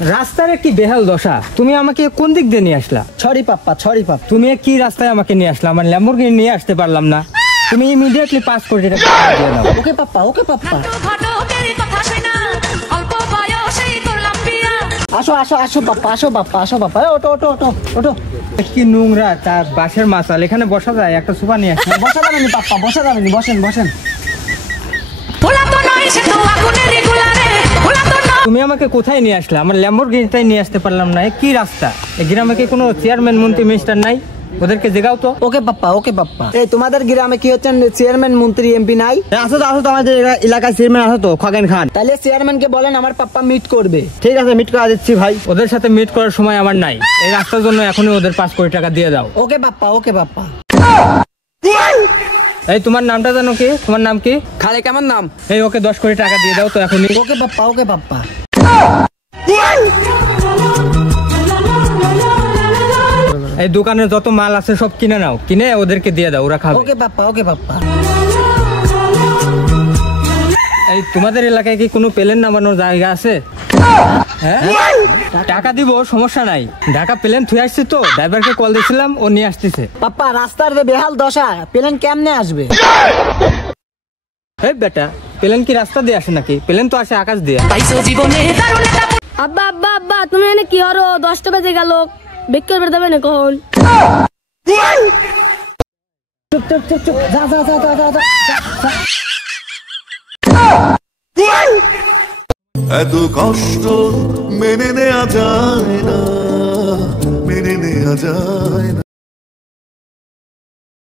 রাস্তার কি বেহাল দশা, তুমি আমাকে কোন দিক দিয়ে নিয়ে আসলা? সরি পাপ্পা, সরি পাপ্পা। তুমি কি রাস্তায় আমাকে নিয়ে আসলা? আমার ল্যাম্বরগিনি নিয়ে আসতে পারলাম না। তুমি ইমিডিয়েটলি 5 কোটি টাকা দিয়ে দাও। ওকে পাপ্পা, ওকে পাপ্পা। আসো আসো আসো পাপ্পা, আসো পাপ্পা, আসো পাপ্পা। ওটো ওটো ওটো ওটো। কি নোংরা তার বাসের মাসাল, এখানে বসা যায়? একটা সোফা নিয়ে আসি। বসা যাবে না পাপ্পা, বসা যাবে না, বসেন বসেন। তুমি আমাকে কোথায় নিয়ে আসলে? আমার ল্যাম্বরগিনিটাই নিয়ে আসতে পারলাম না। কি রাস্তা? এই গ্রামে কি কোনো চেয়ারম্যান মন্ত্রী মিনিস্টার নাই? ওদেরকে জেগাও তো। ওকে পাপ্পা, ওকে পাপ্পা। এই তোমাদের গ্রামে কি হচ্ছেন চেয়ারম্যান মন্ত্রী এমপি নাই? আসো তো আমাদের এলাকায় চেয়ারম্যান আসো তো, খগেন খান। তাহলে চেয়ারম্যানকে বলেন আমার পাপ্পা মিট করবে। ঠিক আছে, মিট করা দিচ্ছি ভাই। ওদের সাথে মিট করার সময় আমার নাই। এই রাস্তার জন্য এখনই ওদের 5 কোটি টাকা দিয়ে দাও। ওকে পাপ্পা, ওকে পাপ্পা। এই তোমার নামটা জানো কি? তোমার নাম কি? খালে কেমন নাম? এই ওকে 10 কোটি টাকা দিয়ে দাও তো এখনই। ওকে পাপ্পা, ওকে পাপ্পা। এই দোকানে যত মাল আছে সব কিনে নাও, কিনে ওদেরকে দিয়ে দাও, ওরা খাবে। ওকে পাপ্পা, ওকে পাপ্পা। এই তোমাদের এলাকায় কি কোনো প্লেন নামানোর জায়গা আছে? হ্যাঁ, টাকা দিব, সমস্যা নাই। ঢাকা প্লেন থুয়ে আসছি তো, ড্রাইভারকে কল দিয়েছিলাম, ও নিয়ে আসতেছে। পাপ্পা রাস্তার যে বেহাল দশা, প্লেন কেমনে আসবে? এই বেটা, প্লেন কি রাস্তা দিয়ে আসে নাকি? প্লেন তো আসে আকাশ দিয়ে। আব্বা আব্বা আব্বা, তুমি এনে কি হরো? 10টা বেজে গেল, বেক করবে দেবে না কখন? চুপ চুপ চুপ চুপ, যা যা যা যা যা যা। এত কষ্ট মেনে নেওয়া যায় না, মেনে নেওয়া যায় না।